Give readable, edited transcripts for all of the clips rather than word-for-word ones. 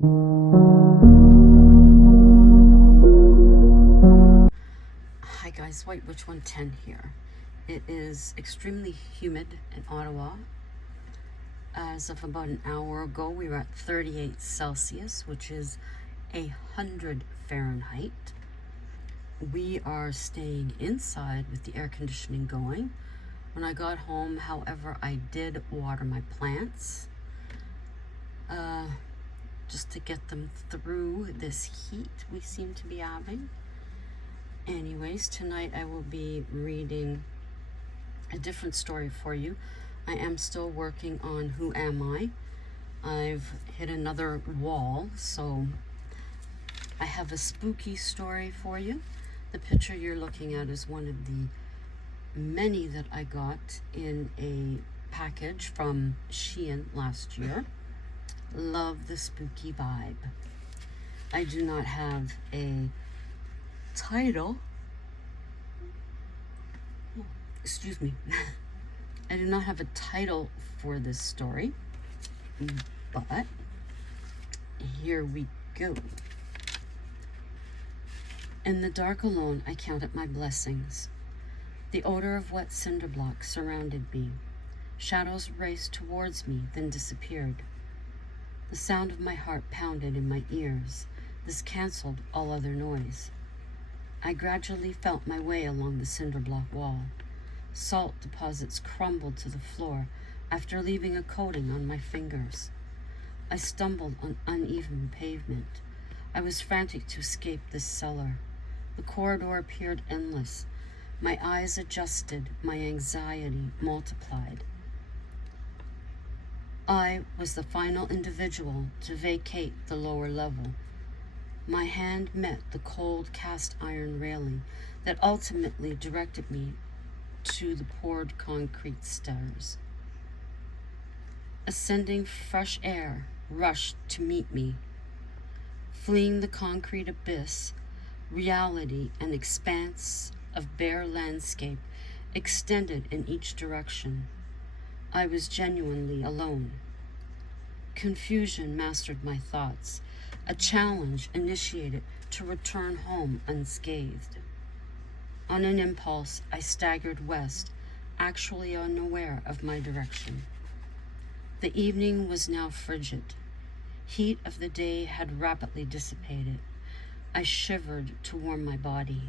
Hi guys, White Witch 110 here. It is extremely humid in Ottawa. As of about an hour ago, we were at 38 Celsius, which is 100 Fahrenheit. We are staying inside with the air conditioning going. When I got home, however, I did water my plants just to get them through this heat we seem to be having. Anyways, tonight I will be reading a different story for you. I am still working on Who Am I? I've hit another wall, so I have a spooky story for you. The picture you're looking at is one of the many that I got in a package from Shein last year. Love the spooky vibe. I do not have a title. Excuse me. I do not have a title for this story, but here we go. In the dark alone, I counted my blessings. The odor of wet cinder blocks surrounded me. Shadows raced towards me, then disappeared. The sound of my heart pounded in my ears. This canceled all other noise. I gradually felt my way along the cinder block wall. Salt deposits crumbled to the floor after leaving a coating on my fingers. I stumbled on uneven pavement. I was frantic to escape this cellar. The corridor appeared endless. My eyes adjusted, my anxiety multiplied. I was the final individual to vacate the lower level. My hand met the cold cast iron railing that ultimately directed me to the poured concrete stairs. Ascending fresh air rushed to meet me. Fleeing the concrete abyss, reality and expanse of bare landscape extended in each direction. I was genuinely alone. Confusion mastered my thoughts. A challenge initiated to return home unscathed. On an impulse, I staggered west, actually unaware of my direction. The evening was now frigid. Heat of the day had rapidly dissipated. I shivered to warm my body.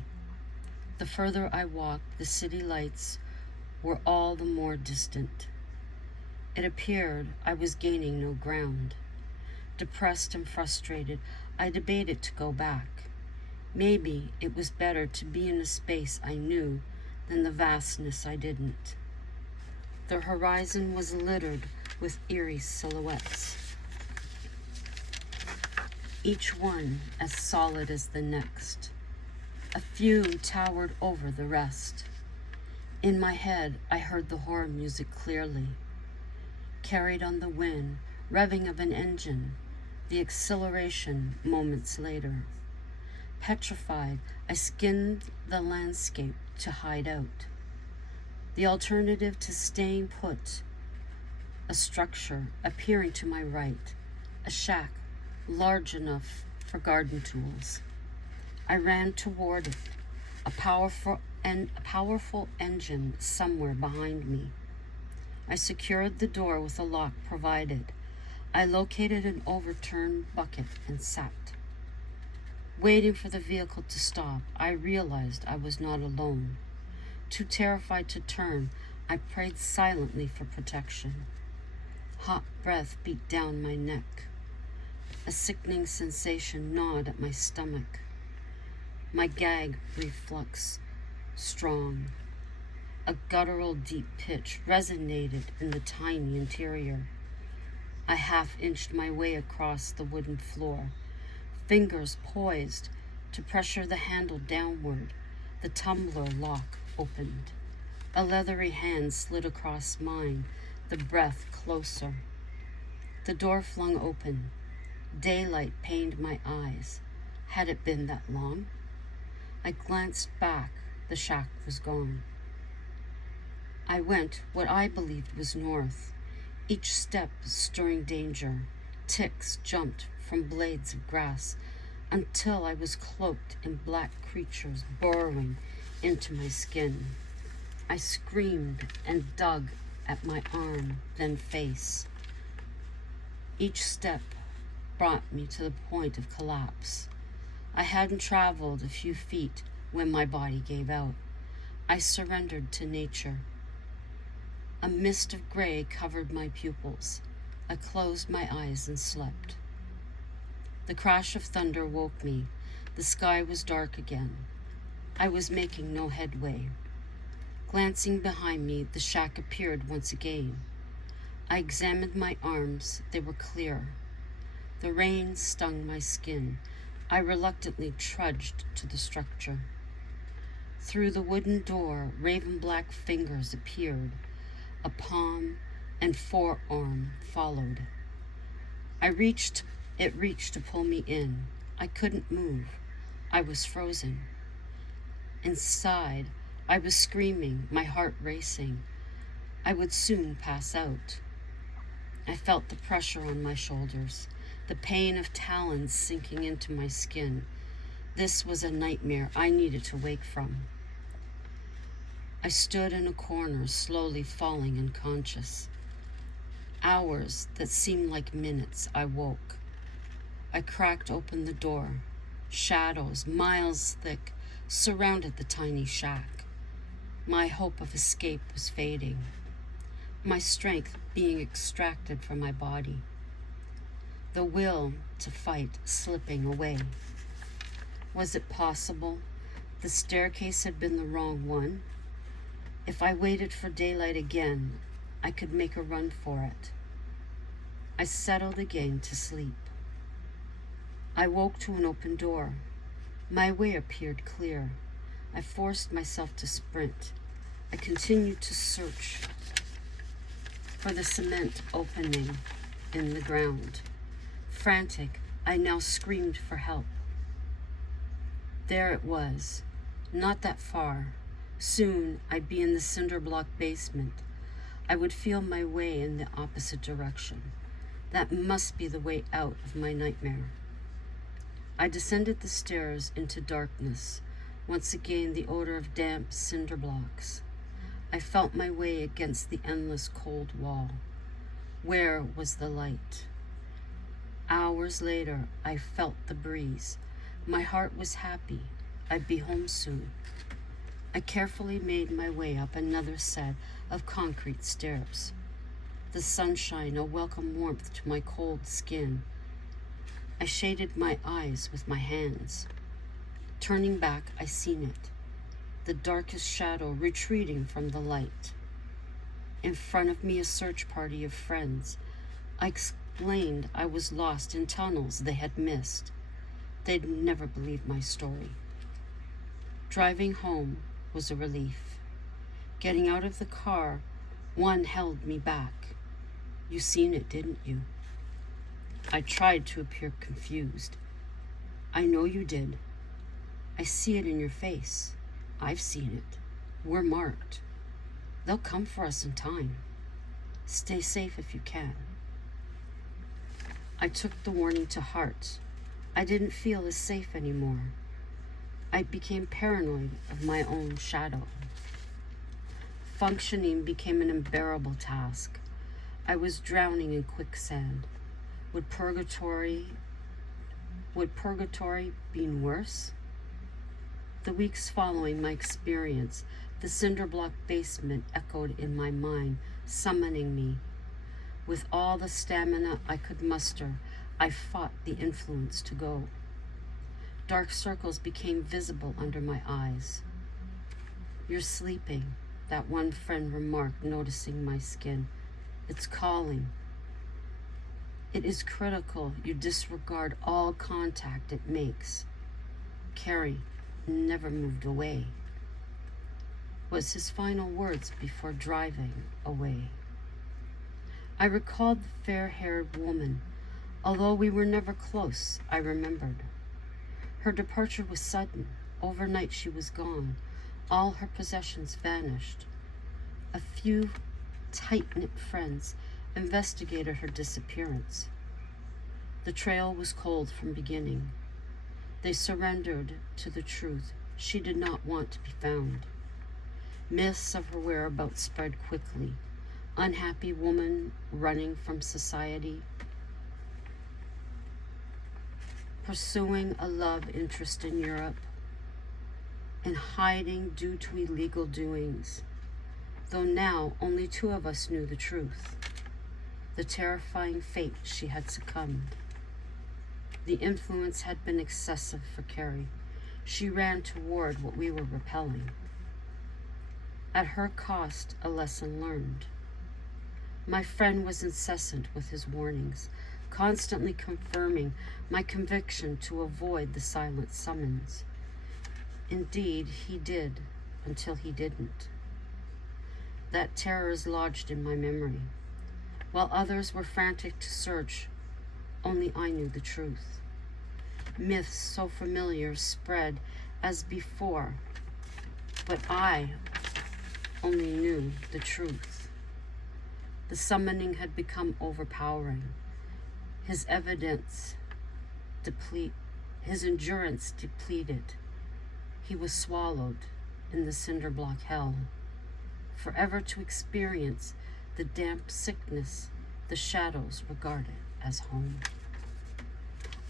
The further I walked, the city lights were all the more distant. It appeared I was gaining no ground. Depressed and frustrated, I debated to go back. Maybe it was better to be in a space I knew than the vastness I didn't. The horizon was littered with eerie silhouettes, each one as solid as the next. A few towered over the rest. In my head, I heard the horror music clearly. Carried on the wind, revving of an engine, the acceleration moments later. Petrified, I skinned the landscape to hide out. The alternative to staying put, a structure appearing to my right, a shack large enough for garden tools. I ran toward it, a powerful engine somewhere behind me. I secured the door with a lock provided. I located an overturned bucket and sat. Waiting for the vehicle to stop, I realized I was not alone. Too terrified to turn, I prayed silently for protection. Hot breath beat down my neck. A sickening sensation gnawed at my stomach. My gag reflux strong. A guttural deep pitch resonated in the tiny interior. I half-inched my way across the wooden floor, fingers poised to pressure the handle downward. The tumbler lock opened. A leathery hand slid across mine, the breath closer. The door flung open. Daylight pained my eyes. Had it been that long? I glanced back. The shack was gone. I went what I believed was north, each step stirring danger. Ticks jumped from blades of grass until I was cloaked in black creatures burrowing into my skin. I screamed and dug at my arm, then face. Each step brought me to the point of collapse. I hadn't traveled a few feet when my body gave out. I surrendered to nature. A mist of gray covered my pupils. I closed my eyes and slept. The crash of thunder woke me. The sky was dark again. I was making no headway. Glancing behind me, the shack appeared once again. I examined my arms. They were clear. The rain stung my skin. I reluctantly trudged to the structure. Through the wooden door, raven black fingers appeared. A palm and forearm followed. It reached to pull me in. I couldn't move. I was frozen. Inside, I was screaming, my heart racing. I would soon pass out. I felt the pressure on my shoulders, the pain of talons sinking into my skin. This was a nightmare I needed to wake from. I stood in a corner, slowly falling unconscious. Hours that seemed like minutes, I woke. I cracked open the door. Shadows, miles thick, surrounded the tiny shack. My hope of escape was fading, my strength being extracted from my body. The will to fight slipping away. Was it possible the staircase had been the wrong one? If I waited for daylight again, I could make a run for it. I settled again to sleep. I woke to an open door. My way appeared clear. I forced myself to sprint. I continued to search for the cement opening in the ground. Frantic, I now screamed for help. There it was, not that far. Soon I'd be in the cinder block basement. I would feel my way in the opposite direction. That must be the way out of my nightmare. I descended the stairs into darkness. Once again, the odor of damp cinder blocks. I felt my way against the endless cold wall. Where was the light? Hours later, I felt the breeze. My heart was happy. I'd be home soon. I carefully made my way up another set of concrete stairs. The sunshine a welcome warmth to my cold skin. I shaded my eyes with my hands. Turning back, I seen it. The darkest shadow retreating from the light. In front of me, a search party of friends. I explained I was lost in tunnels they had missed. They'd never believe my story. Driving home was a relief. Getting out of the car, one held me back. You seen it, didn't you? I tried to appear confused. I know you did. I see it in your face. I've seen it. We're marked. They'll come for us in time. Stay safe if you can. I took the warning to heart. I didn't feel as safe anymore. I became paranoid of my own shadow. Functioning became an unbearable task. I was drowning in quicksand. Would purgatory be worse? The weeks following my experience, the cinder block basement echoed in my mind, summoning me. With all the stamina I could muster, I fought the influence to go. Dark circles became visible under my eyes. You're sleeping, that one friend remarked, noticing my skin. It's calling. It is critical you disregard all contact it makes. Carrie never moved away, was his final words before driving away. I recalled the fair-haired woman. Although we were never close, I remembered. Her departure was sudden. Overnight she was gone. All her possessions vanished. A few tight-knit friends investigated her disappearance. The trail was cold from beginning. They surrendered to the truth. She did not want to be found. Myths of her whereabouts spread quickly. Unhappy woman running from society, pursuing a love interest in Europe, and hiding due to illegal doings, though now only 2 of us knew the truth, the terrifying fate she had succumbed. The influence had been excessive for Carrie. She ran toward what we were repelling. At her cost, a lesson learned. My friend was incessant with his warnings, constantly confirming my conviction to avoid the silent summons. Indeed, he did, until he didn't. That terror is lodged in my memory. While others were frantic to search, only I knew the truth. Myths so familiar spread as before, but I only knew the truth. The summoning had become overpowering. His endurance depleted. He was swallowed in the cinder block hell, forever to experience the damp sickness the shadows regarded as home.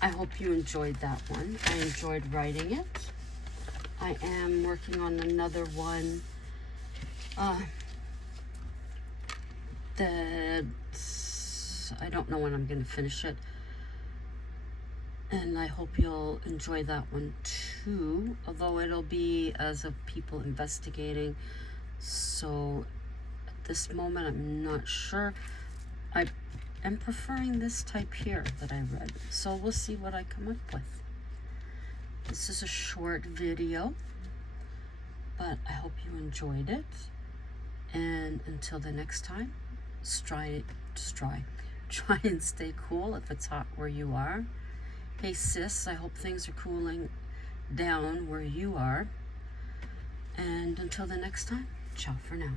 I hope you enjoyed that one. I enjoyed writing it. I am working on another one that I don't know when I'm going to finish it. And I hope you'll enjoy that one too, although it'll be as of people investigating. So at this moment, I'm not sure. I am preferring this type here that I read. So we'll see what I come up with. This is a short video, but I hope you enjoyed it. And until the next time, try and stay cool if it's hot where you are. Hey sis, I hope things are cooling down where you are. And until the next time, ciao for now.